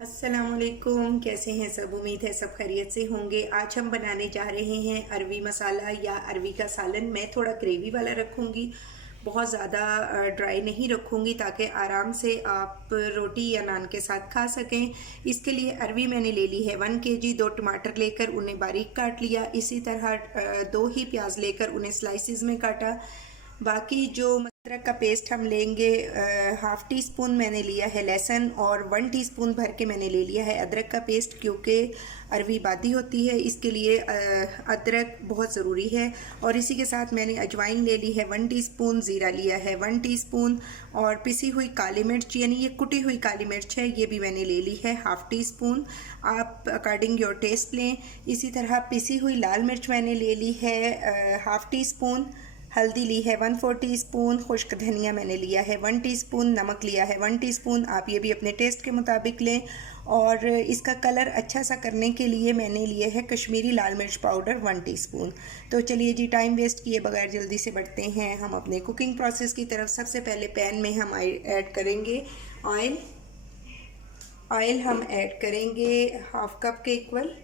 अस्सलामुअलैकुम। कैसे हैं सब? उम्मीद है सब खैरियत से होंगे। आज हम बनाने जा रहे हैं अरवी मसाला या अरवी का सालन। मैं थोड़ा ग्रेवी वाला रखूँगी, बहुत ज़्यादा ड्राई नहीं रखूँगी ताकि आराम से आप रोटी या नान के साथ खा सकें। इसके लिए अरवी मैंने ले ली है 1 kg। 2 टमाटर लेकर उन्हें बारीक काट लिया। इसी तरह 2 ही प्याज लेकर उन्हें स्लाइसिस में काटा। बाकी जो अदरक का पेस्ट हम लेंगे, हाफ़ टी स्पून मैंने लिया है लहसुन और 1 टीस्पून भर के मैंने ले लिया है अदरक का पेस्ट, क्योंकि अरवी बादी होती है इसके लिए अदरक बहुत ज़रूरी है। और इसी के साथ मैंने अजवाइन ले ली है 1 टीस्पून, ज़ीरा लिया है 1 टीस्पून और पिसी हुई काली मिर्च यानी ये कुटी हुई काली मिर्च है, ये भी मैंने ले ली है हाफ़ टी स्पून। आप अकॉर्डिंग योर टेस्ट लें। इसी तरह पिसी हुई लाल मिर्च मैंने ले ली है हाफ़ टी स्पून। हल्दी ली है 1/4 टीस्पून। खुश्क धनिया मैंने लिया है 1 टीस्पून। नमक लिया है 1 टीस्पून। आप ये भी अपने टेस्ट के मुताबिक लें। और इसका कलर अच्छा सा करने के लिए मैंने लिए है कश्मीरी लाल मिर्च पाउडर 1 टीस्पून। तो चलिए जी, टाइम वेस्ट किए बगैर जल्दी से बढ़ते हैं हम अपने कुकिंग प्रोसेस की तरफ। सबसे पहले पैन में हम ऐड करेंगे ऑयल। ऑयल हम ऐड करेंगे हाफ कप के इक्वल।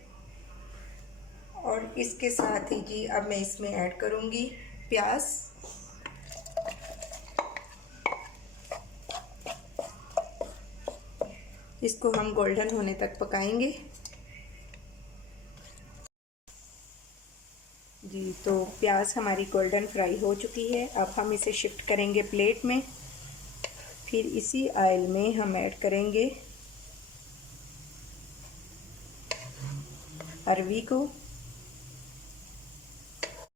और इसके साथ ही जी अब मैं इसमें ऐड करूँगी प्याज। इसको हम गोल्डन होने तक पकाएंगे जी। तो प्याज हमारी गोल्डन फ्राई हो चुकी है। अब हम इसे शिफ्ट करेंगे प्लेट में। फिर इसी ऑयल में हम ऐड करेंगे अरवी को।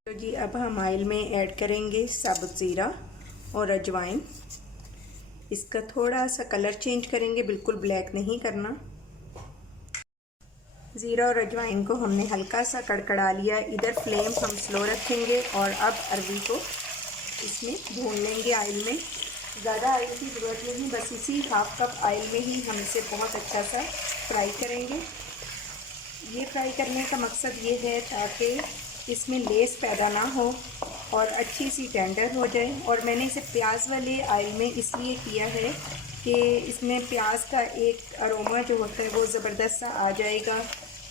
तो जी अब हम ऑयल में ऐड करेंगे साबुत ज़ीरा और अजवाइन। इसका थोड़ा सा कलर चेंज करेंगे, बिल्कुल ब्लैक नहीं करना। ज़ीरा और अजवाइन को हमने हल्का सा कड़कड़ा लिया। इधर फ्लेम हम स्लो रखेंगे और अब अरवी को इसमें भून लेंगे ऑयल में। ज़्यादा ऑयल की ज़रूरत नहीं, बस इसी हाफ कप ऑयल में ही हम इसे बहुत अच्छा सा फ्राई करेंगे। ये फ्राई करने का मकसद ये है ताकि इसमें लेस पैदा ना हो और अच्छी सी टेंडर हो जाए। और मैंने इसे प्याज वाले ऑयल में इसलिए किया है कि इसमें प्याज का एक अरोमा जो होता है वो ज़बरदस्त सा आ जाएगा।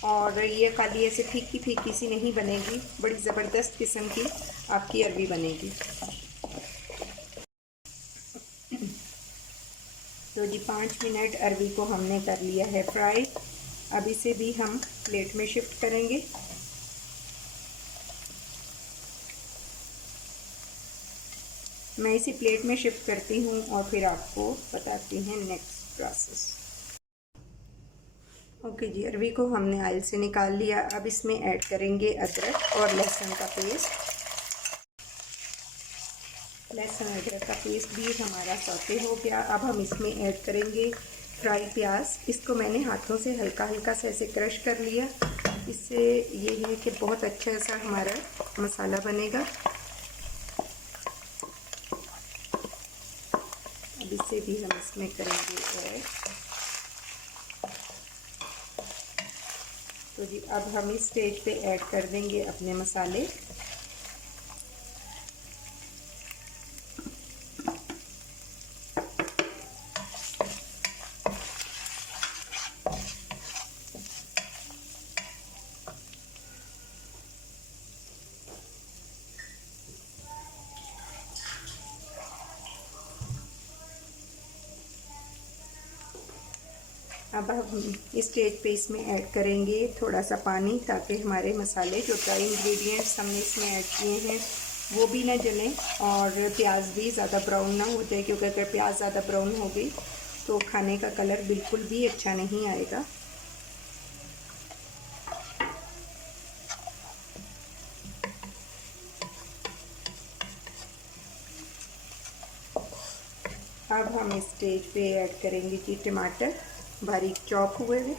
और ये खाली ऐसे फीकी फीकी सी नहीं बनेगी, बड़ी ज़बरदस्त किस्म की आपकी अरवी बनेगी। तो जी 5 मिनट अरवी को हमने कर लिया है फ्राई। अब इसे भी हम प्लेट में शिफ्ट करेंगे। मैं इसी प्लेट में शिफ्ट करती हूँ और फिर आपको बताती हैं नेक्स्ट प्रोसेस। ओके जी, अरवी को हमने ऑयल से निकाल लिया। अब इसमें ऐड करेंगे अदरक और लहसुन का पेस्ट। लहसुन अदरक का पेस्ट भी हमारा सौते हो गया। अब हम इसमें ऐड करेंगे फ्राई प्याज। इसको मैंने हाथों से हल्का हल्का से ऐसे क्रश कर लिया। इससे ये है कि बहुत अच्छा सा हमारा मसाला बनेगा। अब इसे भी हम इसमें करेंगे ऐड। तो जी अब हम इस स्टेज पे ऐड कर देंगे अपने मसाले। अब हम इस स्टेज पे इसमें ऐड करेंगे थोड़ा सा पानी, ताकि हमारे मसाले जो ड्राई इंग्रेडिएंट्स हमने इसमें ऐड किए हैं वो भी ना जलें और प्याज भी ज़्यादा ब्राउन ना हो जाए, क्योंकि अगर प्याज ज़्यादा ब्राउन हो गई तो खाने का कलर बिल्कुल भी अच्छा नहीं आएगा। अब हम इस स्टेज पे ऐड करेंगे जी टमाटर बारीक चॉप हुए हुए।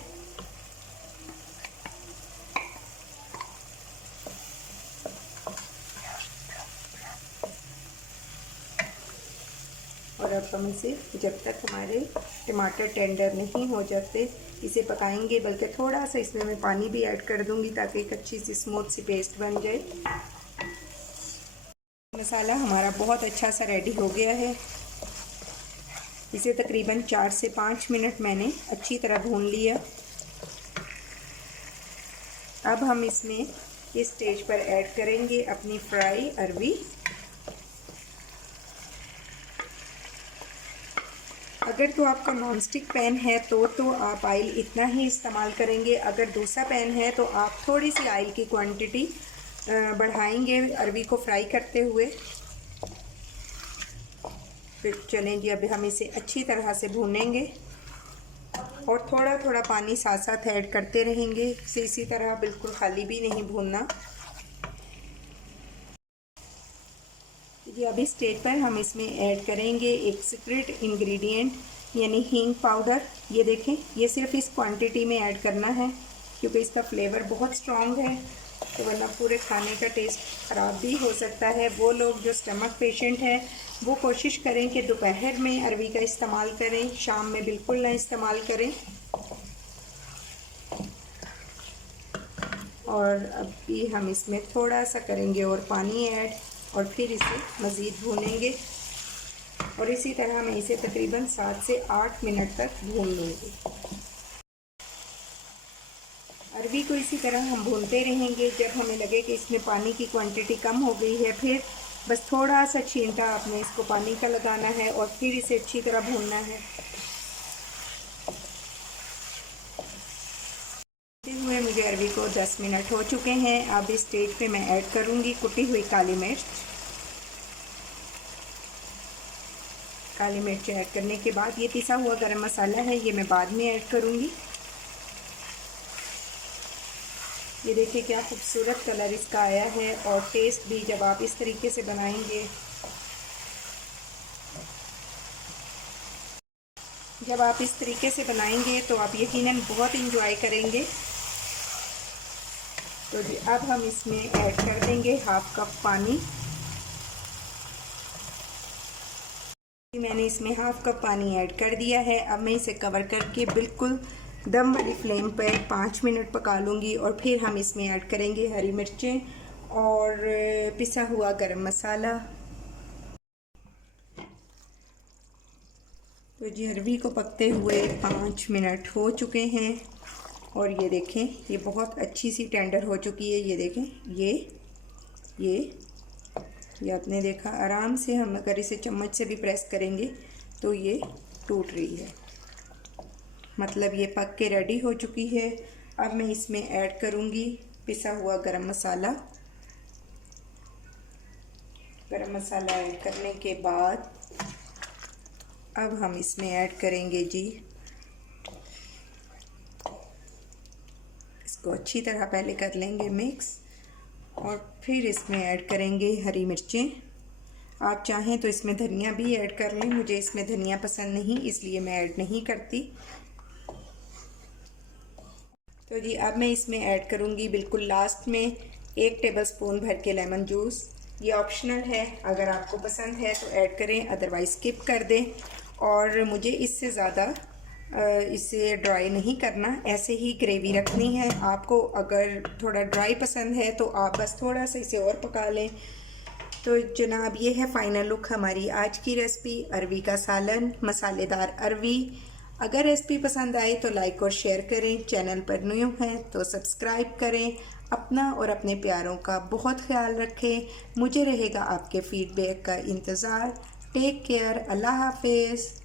और अब हम इसे जब तक हमारे टमाटर टेंडर नहीं हो जाते इसे पकाएंगे, बल्कि थोड़ा सा इसमें मैं पानी भी ऐड कर दूंगी ताकि एक अच्छी सी स्मूथ सी पेस्ट बन जाए। मसाला हमारा बहुत अच्छा सा रेडी हो गया है। इसे तकरीबन 4 से 5 मिनट मैंने अच्छी तरह भून लिया। अब हम इसमें इस स्टेज पर ऐड करेंगे अपनी फ्राई अरवी। अगर तो आपका नॉन स्टिक पैन है तो आप ऑयल इतना ही इस्तेमाल करेंगे। अगर दूसरा पैन है तो आप थोड़ी सी ऑयल की क्वांटिटी बढ़ाएंगे अरवी को फ्राई करते हुए। फिर चलें जी, अभी हम इसे अच्छी तरह से भूनेंगे और थोड़ा थोड़ा पानी साथ साथ ऐड करते रहेंगे। इसे इसी तरह बिल्कुल खाली भी नहीं भूनना जी। अभी स्टेज पर हम इसमें ऐड करेंगे एक सीक्रेट इंग्रेडिएंट यानी हींग पाउडर। ये देखें, ये सिर्फ इस क्वांटिटी में ऐड करना है क्योंकि इसका फ्लेवर बहुत स्ट्रॉन्ग है, तो वरना पूरे खाने का टेस्ट ख़राब भी हो सकता है। वो लोग जो स्टमक पेशेंट हैं वो कोशिश करें कि दोपहर में अरवी का इस्तेमाल करें, शाम में बिल्कुल ना इस्तेमाल करें। और अभी हम इसमें थोड़ा सा करेंगे और पानी ऐड और फिर इसे मज़ीद भूनेंगे और इसी तरह मैं इसे तकरीबन 7 से 8 मिनट तक भून लूँगी। अरवी को इसी तरह हम भूनते रहेंगे। जब हमें लगे कि इसमें पानी की क्वांटिटी कम हो गई है, फिर बस थोड़ा सा छींटा आपने इसको पानी का लगाना है और फिर इसे अच्छी तरह भूनना है। हुए मुझे अरवी को 10 मिनट हो चुके हैं। अब इस स्टेज पे मैं ऐड करूँगी कुटी हुई काली मिर्च। काली मिर्च ऐड करने के बाद ये पिसा हुआ गरम मसाला है, ये मैं बाद में ऐड करूँगी। ये देखिए क्या खूबसूरत कलर इसका आया है और टेस्ट भी जब आप इस तरीके से बनाएंगे, जब आप इस तरीके से बनाएंगे तो आप यकीनन बहुत इंजॉय करेंगे। तो जी अब हम इसमें ऐड कर देंगे हाफ कप पानी। मैंने इसमें हाफ कप पानी ऐड कर दिया है। अब मैं इसे कवर करके बिल्कुल दम वाली फ्लेम पर 5 मिनट पका लूँगी और फिर हम इसमें ऐड करेंगे हरी मिर्चें और पिसा हुआ गरम मसाला। तो जी अरवी को पकते हुए 5 मिनट हो चुके हैं और ये देखें ये बहुत अच्छी सी टेंडर हो चुकी है। ये देखें ये आपने देखा, आराम से हम अगर इसे चम्मच से भी प्रेस करेंगे तो ये टूट रही है, मतलब ये पक के रेडी हो चुकी है। अब मैं इसमें ऐड करूँगी पिसा हुआ गरम मसाला। गरम मसाला ऐड करने के बाद अब हम इसमें ऐड करेंगे जी, इसको अच्छी तरह पहले कर लेंगे मिक्स और फिर इसमें ऐड करेंगे हरी मिर्चें। आप चाहें तो इसमें धनिया भी ऐड कर लें, मुझे इसमें धनिया पसंद नहीं इसलिए मैं ऐड नहीं करती। तो जी अब मैं इसमें ऐड करूँगी बिल्कुल लास्ट में 1 टेबलस्पून भर के लेमन जूस। ये ऑप्शनल है, अगर आपको पसंद है तो ऐड करें, अदरवाइज़ स्किप कर दें। और मुझे इससे ज़्यादा इसे ड्राई नहीं करना, ऐसे ही ग्रेवी रखनी है। आपको अगर थोड़ा ड्राई पसंद है तो आप बस थोड़ा सा इसे और पका लें। तो जनाब ये है फ़ाइनल लुक हमारी आज की रेसिपी, अरवी का सालन, मसालेदार अरवी। अगर रेसिपी पसंद आए तो लाइक और शेयर करें, चैनल पर न्यू हैं तो सब्सक्राइब करें। अपना और अपने प्यारों का बहुत ख्याल रखें। मुझे रहेगा आपके फ़ीडबैक का इंतज़ार। टेक केयर, अल्लाह हाफिज़।